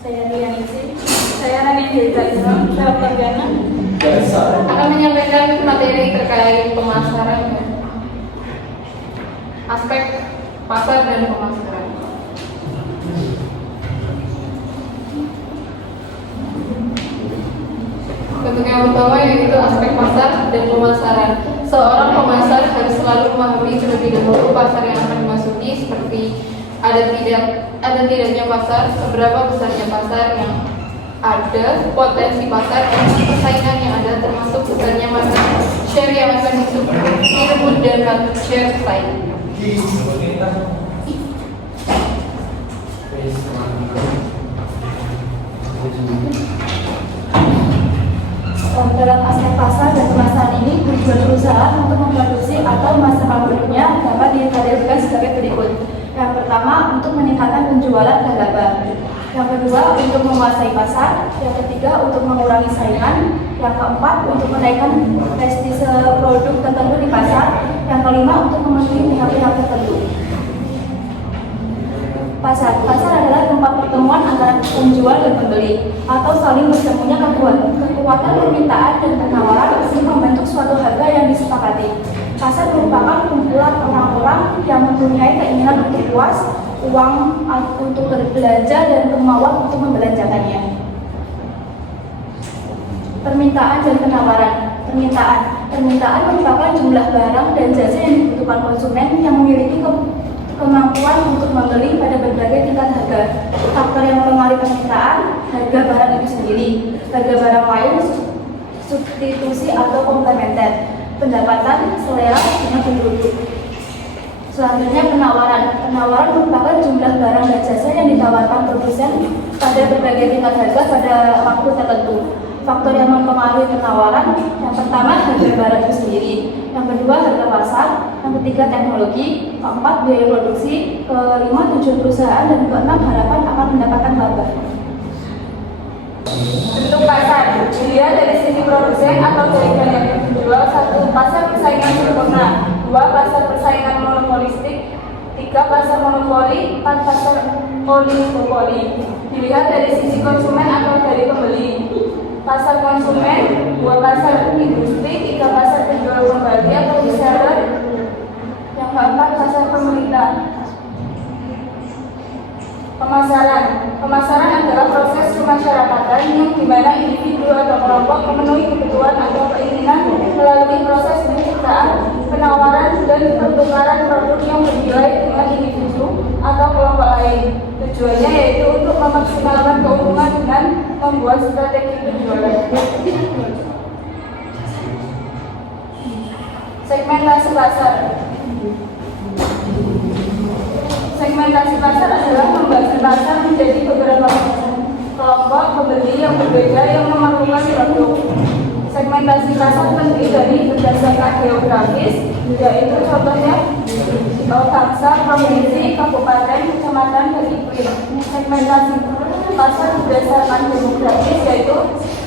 Saya Dianisi. Saya Rani Hilda. Dr. Gana akan menyampaikan materi terkait pemasaran, aspek pasar dan pemasaran. Untuk yang pertama yaitu aspek pasar dan pemasaran. Seorang pemasar harus selalu memahami terlebih dahulu pasar yang akan dimasuki, seperti ada tidaknya pasar, seberapa besarnya pasar yang ada, potensi pasar, dan persaingan yang ada, termasuk besarnya market share yang akan direbut dan market share pesaing. Dalam aspek pasar dan pemasaran ini, tujuan perusahaan untuk memproduksi atau memasakan produknya dapat dikategorikan sebagai berikut. Yang pertama, untuk meningkatkan penjualan dan laba. Yang kedua, untuk menguasai pasar. Yang ketiga, untuk mengurangi saingan. Yang keempat, untuk menaikkan prestise produk tertentu di pasar. Yang kelima, untuk memenuhi pihak-pihak tertentu. Pasar adalah tempat pertemuan antara penjual dan pembeli, atau saling bertemunya kekuatan permintaan dan penawaran untuk membentuk suatu harga yang disepakati. Pasar merupakan kumpulan orang-orang yang mempunyai keinginan untuk puas, uang untuk berbelanja, dan kemauan untuk membelanjakannya. Permintaan dan penawaran. Permintaan merupakan jumlah barang dan jasa yang dibutuhkan konsumen yang memiliki kemampuan untuk membeli pada berbagai tingkat harga. Faktor yang mempengaruhi permintaan, harga barang itu sendiri, harga barang lain, substitusi atau komplementer, pendapatan, selera, dan penduduk. Selanjutnya penawaran. Penawaran merupakan jumlah barang dan jasa yang ditawarkan produsen pada berbagai tingkat harga pada waktu tertentu. Faktor yang mempengaruhi penawaran, yang pertama harga barang itu sendiri, yang kedua harga pasar, yang ketiga teknologi, keempat biaya produksi, kelima tujuan perusahaan, dan keenam harapan akan mendapatkan laba. Bentuk pasar dilihat dari sisi produsen atau dari barang yang dijual. 1. Pasar persaingan sempurna. 2. Pasar persaingan monopolistik. 3. Pasar monopoli. 4. Pasar oligopoli. Dilihat dari sisi konsumen atau dari pembeli. Pasar konsumen. 2. Pasar industri. 3. Pasar penjual kembali atau reseller. Yang keempat pasar pemerintah. Pemasaran adalah proses kemasyarakatan yang dimana individu atau kelompok memenuhi kebutuhan atau keinginan melalui proses penciptaan, penawaran, dan pertukaran produk yang bernilai dengan individu atau kelompok lain. Tujuannya yaitu untuk memaksimalkan keuntungan dengan membuat strategi penjualan. Segmentasi pasar. Segmentasi pasar adalah membagi pasar menjadi beberapa kelompok pembeli yang berbeda yang memerlukan produk. Segmentasi pasar terdiri dari berdasarkan geografis, yaitu contohnya bangsa, provinsi, kabupaten, kecamatan, dan iklim. Segmentasi pasar berdasarkan demografis, yaitu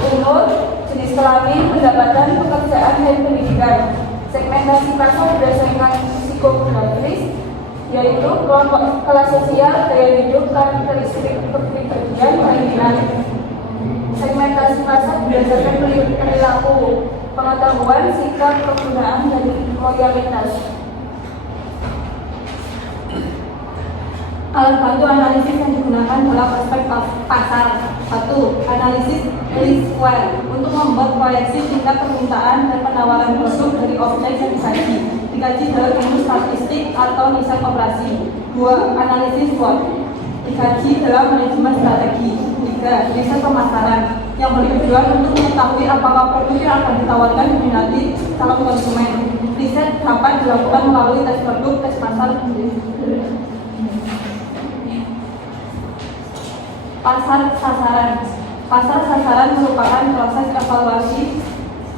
umur, jenis kelamin, pendapatan, pekerjaan, dan pendidikan. Segmentasi pasar berdasarkan psikografis, yaitu kelompok kelas sosial, gaya hidup, karakteristik kepribadian, keinginan. Segmentasi pasar berdasarkan perilaku, pengetahuan, sikap, kegunaan, dan loyalitas. Alat bantu analisis yang digunakan dalam aspek pasar. 1. Analisis risk square untuk membuat proyeksi tingkat permintaan dan penawaran produk dari objek yang dikaji dalam ilmu statistik atau riset operasi. 2. Analisis SWOT dikaji dalam manajemen strategi. 3. Riset pemasaran yang bertujuan untuk mengetahui apakah produk yang akan ditawarkan diminati calon konsumen. Riset dapat dilakukan melalui tes produk, tes pasar. Pasar sasaran. Pasar sasaran merupakan proses evaluasi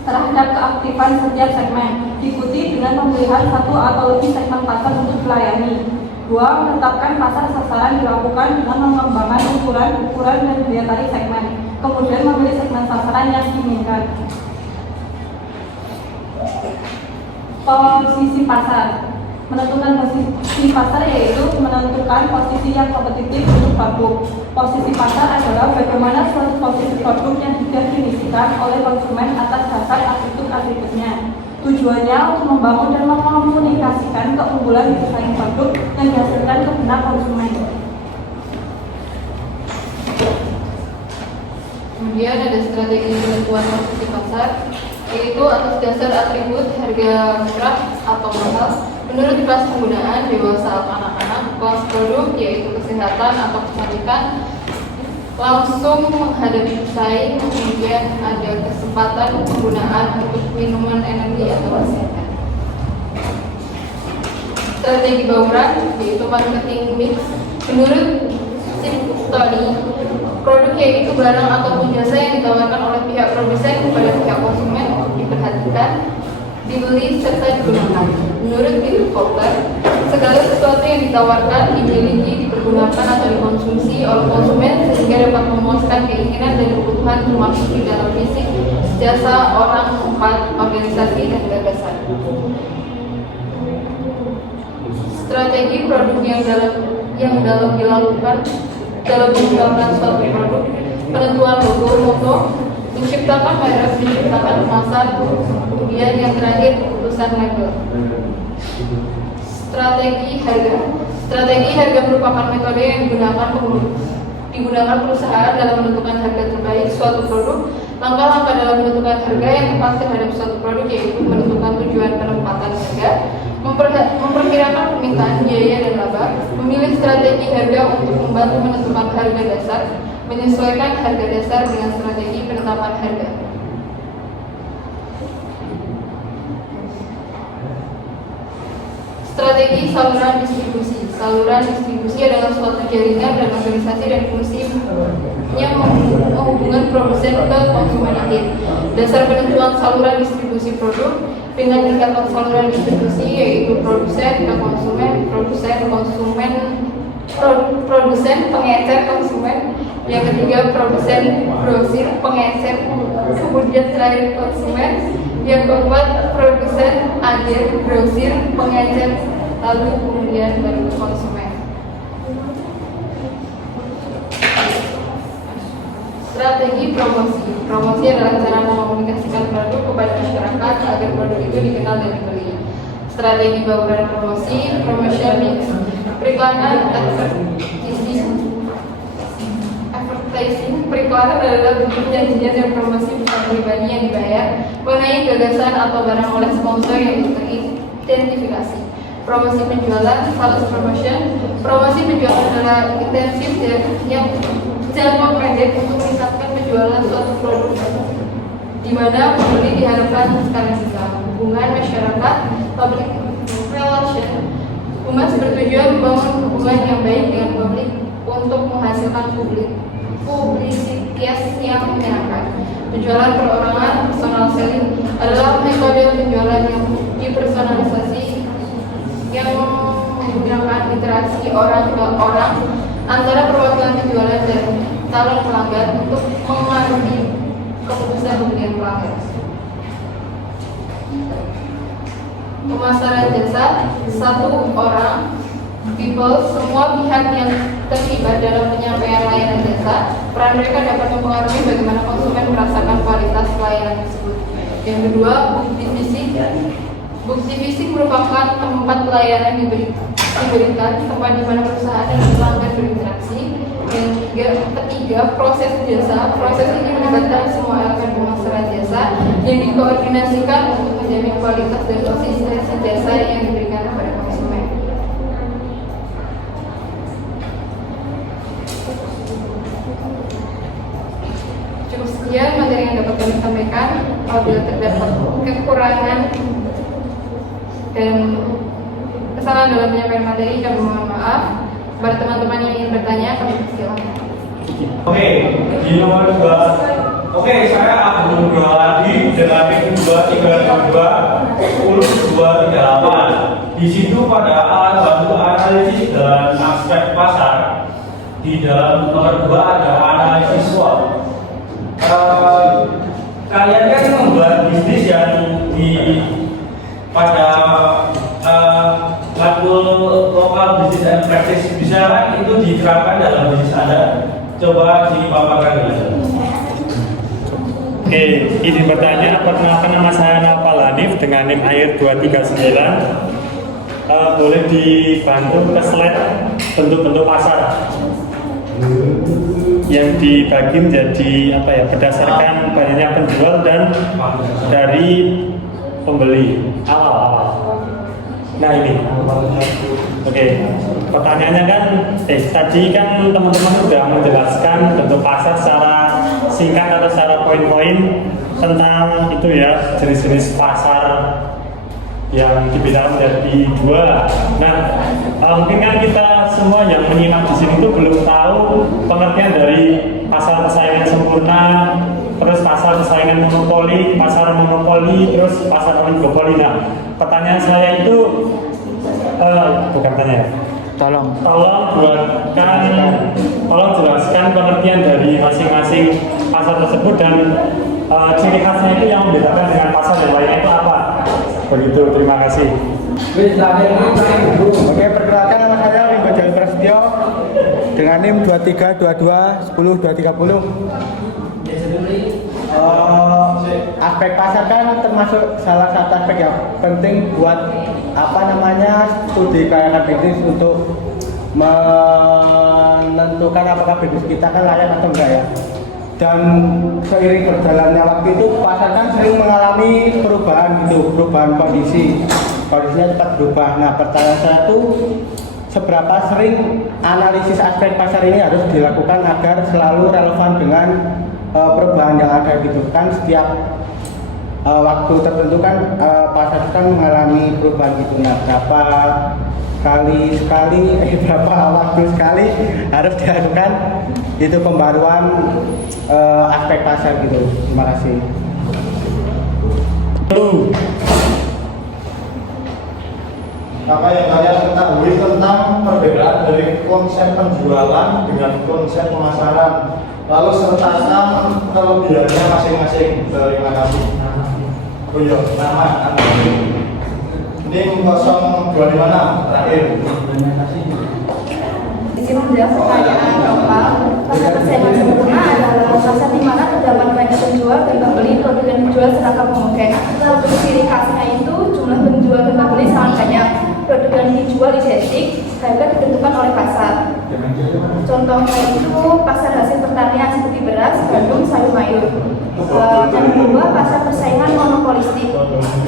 terhadap keaktifan setiap segmen, diikuti dengan pemilihan satu atau lebih segmen pasar untuk dilayani. 2. Menetapkan pasar sasaran dilakukan dengan mengembangkan ukuran dan daya tarik segmen, kemudian memilih segmen sasaran yang diinginkan. Posisi pasar. Menentukan posisi pasar yaitu menentukan posisi yang kompetitif untuk produk. Posisi pasar adalah bagaimana suatu posisi produk yang didefinisikan oleh konsumen atas dasar atribut-atributnya. Tujuannya untuk membangun dan mengkomunikasikan keunggulan bersaing produk yang dihasilkan ke benak konsumen. Kemudian ada strategi penentuan posisi pasar, yaitu atas dasar atribut harga murah atau mahal menurut kelas penggunaan dewasa atau anak-anak, kelas produk yaitu kesehatan atau kecantikan, langsung menghadapi pesaing, kemudian ada kesempatan penggunaan untuk minuman energi atau kesehatan. Strategi bauran yaitu marketing mix menurut Simptoni, produk yaitu barang ataupun jasa yang ditawarkan oleh pihak produsen kepada pihak konsumen untuk diperhatikan, dibeli serta digunakan. Menurut Bill Porter, segala sesuatu yang ditawarkan, dimiliki, dipergunakan atau dikonsumsi oleh konsumen sehingga dapat memuaskan keinginan dan kebutuhan termasuk di dalam fisik, jasa, orang, tempat, organisasi, dan gagasan. Strategi produk yang dalam dilakukan dalam mengembangkan suatu produk, penentuan logo, moto, menciptakan merek, menciptakan kemasan, kemudian yang terakhir keputusan label. Strategi harga merupakan metode yang digunakan perusahaan dalam menentukan harga terbaik suatu produk. Langkah-langkah dalam menentukan harga yang tepat terhadap suatu produk yaitu menentukan tujuan penempatan harga, memperkirakan permintaan, biaya, dan laba, memilih strategi harga untuk membantu menentukan harga dasar, menyesuaikan harga dasar dengan strategi penetapan harga. Strategi saluran distribusi. Saluran distribusi adalah suatu jaringan dan organisasi dan fungsi yang menghubungkan produsen ke konsumen akhir. Dasar penentuan saluran distribusi produk dengan tingkatan saluran distribusi yaitu produsen ke konsumen, produsen pengecer konsumen, yang ketiga produsen grosir pengecer, kemudian terakhir konsumen, yang keempat produsen akhir grosir pengecer, lalu kemudian baru konsumen. Strategi promosi. Promosi adalah cara mengkomunikasikan produk kepada masyarakat agar produk itu dikenal dan dibeli. Strategi bauran promosi, promotion mix, periklanan, advertising. Periklanan adalah bentuk janjian dan promosi bukan pribadi yang dibayar mengenai gagasan atau barang oleh sponsor yang teridentifikasi. Promosi penjualan, sales promotion. Promosi penjualan adalah intensif yang jangka pendek untuk meningkatkan penjualan suatu produk, di mana pembeli diharapkan sekarang bisa. Hubungan masyarakat, public relation. Humas bertujuan membangun hubungan yang baik dengan publik untuk menghasilkan publisitas yang menyenangkan. Penjualan perorangan, personal selling, adalah metode penjualan yang dipersonalisasi yang menggunakan interaksi orang ke orang antara perwakilan penjualan dan calon pelanggan untuk mengaruhi keputusan pembelian pelanggan. Pemasaran jasa, satu orang, people, semua pihak yang terlibat dalam penyampaian layanan jasa. Peran mereka dapat mempengaruhi bagaimana konsumen merasakan kualitas pelayanan tersebut. Yang kedua, bukti fisik. Bukti fisik merupakan tempat pelayanan diberikan, tempat di mana perusahaan dan pelanggan berinteraksi. Yang ketiga, proses jasa. Proses ini melibatkan semua elemen pemasaran jasa yang dikoordinasikan untuk menjamin kualitas dan konsistensi jasa yang diberikan kepada konsumen. Cukup sekian materi yang dapat kami sampaikan. Apabila terdapat kekurangan dan kesalahan dalam penyampaian materi, kami mohon maaf. Kepada teman-teman yang ingin bertanya, kami persilakan. Oke, di nomor 2. Oke, saya Abdul Ghali dengan PIN 233238. Di situ pada alat bantu analisis dan aspek pasar. Di dalam nomor 2 ada analisis SWOT. Kalian kan membuat bisnis yang pada Coba dipaparkan dulu. Oke, izin bertanya, perkenalkan nama saya Naufal Hanif dengan NIM AIR 239. Boleh dibantu ke slide bentuk-bentuk pasar yang dibagi menjadi apa ya, berdasarkan banyaknya penjual dan dari pembeli awal. Nah ini, oke. Pertanyaannya kan, tadi kan teman-teman sudah menjelaskan bentuk pasar secara singkat atau secara poin-poin tentang itu ya, jenis-jenis pasar yang dibedakan menjadi dua. Nah, mungkin kan kita semua yang menyimak di sini itu belum tahu pengertian dari pasar persaingan sempurna, terus pasar persaingan monopoli, terus pasar oligopoli. Nah, pertanyaan saya itu bukan tanya. Tolong jelaskan pengertian dari masing-masing pasar tersebut dan ciri khasnya itu yang membedakan dengan pasar yang lainnya itu apa? Begitu, terima kasih. Oke, perkenalkan nama saya Ringo Jaya Prasetyo dengan NIM 2322102330. Aspek pasar kan termasuk salah satu aspek yang penting buat studi kelayakan bisnis untuk menentukan apakah bisnis kita kan layak atau enggak ya. Dan seiring berjalannya waktu itu pasar kan sering mengalami perubahan kondisinya cepat berubah. Nah, pertanyaan saya itu seberapa sering analisis aspek pasar ini harus dilakukan agar selalu relevan dengan perubahan yang ada gitu kan. Setiap waktu tertentu kan pasar kan mengalami perubahan gitu. Nah, berapa waktu sekali harus dilakukan itu pembaruan aspek pasar gitu. Terima kasih. Apa yang kalian ketahui tentang perbedaan dari konsep penjualan dengan konsep pemasaran, lalu sertakan kelebihannya masing-masing. Terima kasih. Oh iya, nama NIM 025 terakhir. Izin menjawab pertanyaan Nopal. Pasar persaingan sempurna adalah pasar di mana terdapat banyak penjual dan pembeli, produk yang dijual seragam homogen. Untuk ciri khasnya itu jumlah penjual dan pembeli sangat banyak. Produk yang dijual identik, harga ditentukan oleh pasar. Contohnya itu pasar hasil pertanian seperti beras, gandum, sayur mayur. Yang kedua, pasar persaingan monopolistik.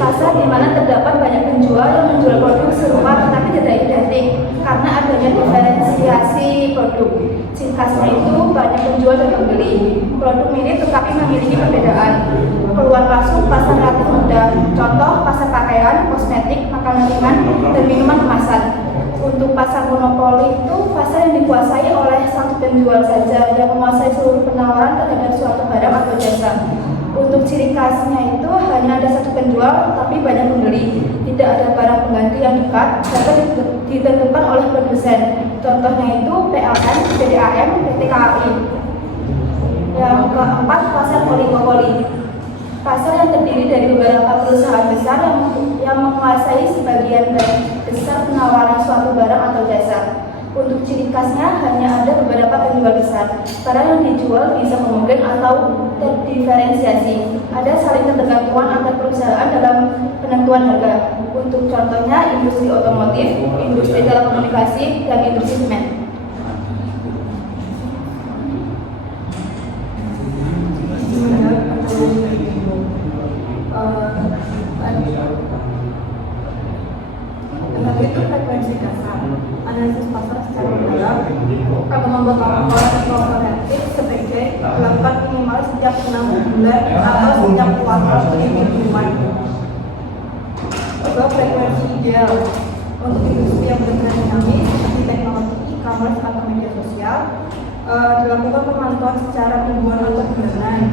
Pasar di mana terdapat banyak penjual yang menjual produk serupa tetapi tidak identik karena adanya diferensiasi produk. Ciri khasnya itu banyak penjual dan pembeli. Produk mirip tetapi memiliki perbedaan. Keluar masuk pasar relatif mudah. Contoh pasar pakaian, kosmetik, makanan ringan, dan minuman kemasan. Untuk pasar monopoli itu pasar yang dikuasai oleh satu penjual saja yang menguasai seluruh penawaran terhadap suatu barang atau jasa. Untuk ciri khasnya itu hanya ada satu penjual tapi banyak pembeli. Tidak ada barang pengganti yang dekat, dapat ditentukan oleh produsen. Contohnya itu PLN, PDAM, PT KAI. Yang keempat, pasar oligopoli. Pasar yang terdiri dari beberapa perusahaan besar yang menguasai sebagian besar penawaran suatu barang atau jasa. Untuk ciri khasnya hanya ada beberapa penjual besar. Barang yang dijual bisa homogen atau terdiferensiasi. Ada saling ketergantungan antar perusahaan dalam penentuan harga. Untuk contohnya industri otomotif, industri telekomunikasi, dan industri semen. Itu frekuensi dasar analisis pasar secara mendalam akan membuat laporan komprehensif sebagai dilakukan minimal setiap 6 bulan atau setiap kuartal penyelenggaraan. Kedua, frekuensi ideal untuk industri yang bergerak dinamis seperti teknologi, e-commerce atau media sosial dilakukan pemantauan secara mingguan atau bulanan.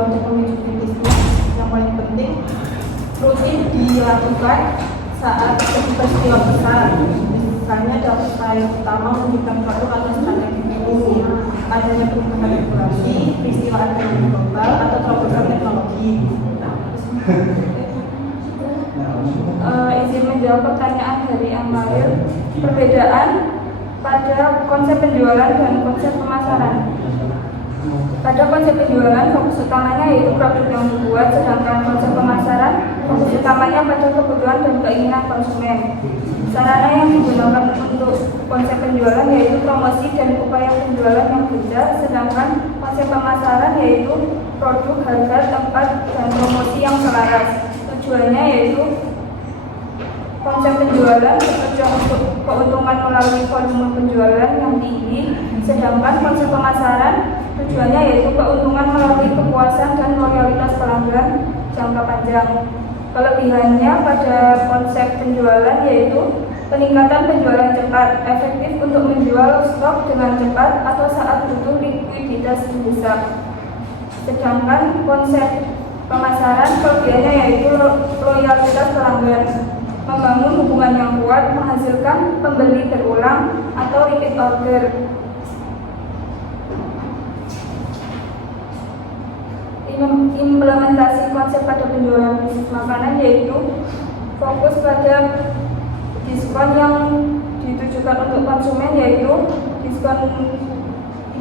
Untuk memicu bisnis yang paling penting rutin dilakukan saat peristiwa besar, misalnya dalam upaya utama menunjukkan produk atau strategi bisnis, adanya perubahan regulasi, peristiwa ekonomi global atau terobosan teknologi. Izin menjawab pertanyaan dari Amal. Perbedaan pada konsep penjualan dan konsep pemasaran. Pada konsep penjualan, fokus utamanya yaitu produk yang dibuat, sedangkan konsep pemasaran, fokus utamanya pada kebutuhan dan keinginan konsumen. Sarana yang digunakan untuk konsep penjualan yaitu promosi dan upaya penjualan yang gencar, sedangkan konsep pemasaran yaitu produk, harga, tempat, dan promosi yang selaras. Tujuannya yaitu konsep penjualan bekerja untuk keuntungan melalui volume penjualan yang tinggi, sedangkan konsep pemasaran tujuannya yaitu keuntungan melalui kepuasan dan loyalitas pelanggan jangka panjang. Kelebihannya pada konsep penjualan yaitu peningkatan penjualan cepat, efektif untuk menjual stok dengan cepat atau saat butuh likuiditas mendesak. Sedangkan konsep pemasaran kelebihannya yaitu loyalitas pelanggan, membangun hubungan yang kuat, menghasilkan pembeli berulang atau repeat order. Implementasi konsep pada penjualan bisnis makanan yaitu fokus pada diskon yang ditujukan untuk konsumen, yaitu diskon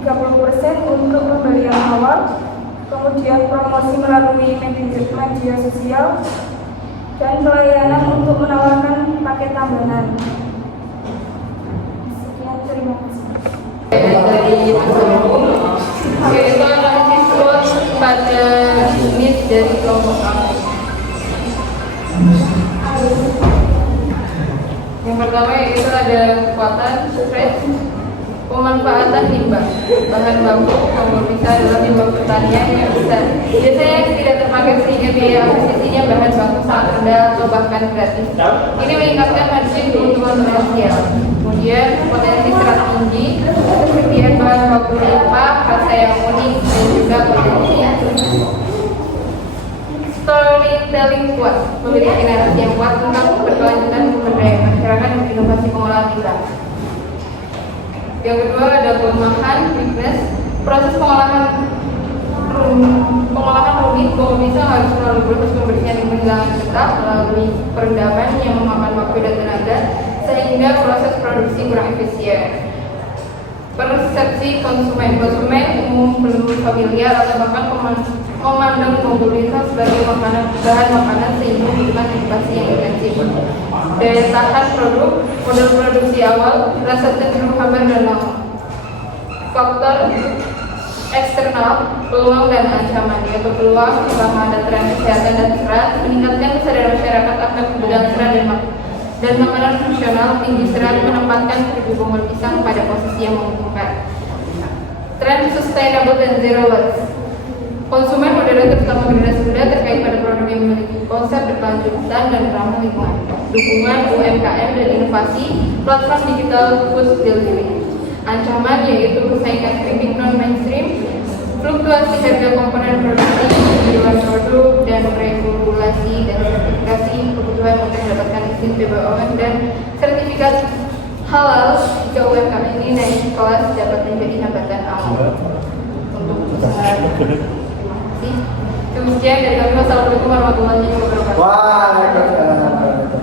30% untuk pembelian awal, kemudian promosi melalui media sosial, dan pelayanan untuk menawarkan paket tambahan. Sekian, terima kasih. Dari yaitu analisis SWOT pada unit dari kelompok A. Yang pertama yaitu ada kekuatan, strength, pemanfaatan limbah, bahan baku, komoditas dalam limbah pertanian yang besar. Biasanya yang tidak terpakai sehingga biaya akuisisinya bahan baku sangat rendah atau bahkan gratis. Ini meningkatkan margin keuntungan komersial. Kemudian potensi serat tinggi, ketersediaan bahan baku limpah, rasa yang unik, dan juga potensi storytelling kuat, memiliki narasi yang kuat tentang berkelanjutan kebudayaan masyarakat dan inovasi pengolahan limbah. Yang kedua ada kelemahan, weakness, proses pengolahan rumit, bisa harus melalui proses pembersihan yang menghilangkan getah melalui perendaman yang memakan waktu dan tenaga sehingga proses produksi kurang efisien. Persepsi konsumen umum belum familiar atau bahkan memandang komoditas sebagai bahan makanan sehingga membutuhkan edukasi yang intensif. Daya tahan produk, model produksi awal, rasa cenderung hambar dan lama. Faktor eksternal, peluang dan ancaman, yaitu peluang selama ada tren kesehatan dan serat, meningkatkan kesadaran masyarakat akan kebutuhan serat dan makanan fungsional tinggi serat, menempatkan keripik bunga pisang pada posisi yang menguntungkan. Tren sustainable dan zero waste. Konsumen modern terutama generasi muda terkait pada produk yang memiliki konsep berkelanjutan dan ramah lingkungan. Dukungan UMKM dan inovasi, platform digital food delivery. Ancaman yaitu persaingan keripik non-mainstream, fluktuasi harga komponen produksi, penjualan produk, dan regulasi dan sertifikasi kebutuhan untuk mendapatkan izin BPOM dan sertifikat halal jika UMKM ini naik kelas dapat menjadi hambatan awal untuk usaha. Terima kasih. Sekian dari kami. Wassalamualaikum warahmatullahi wabarakatuh. Waalaikumsalam.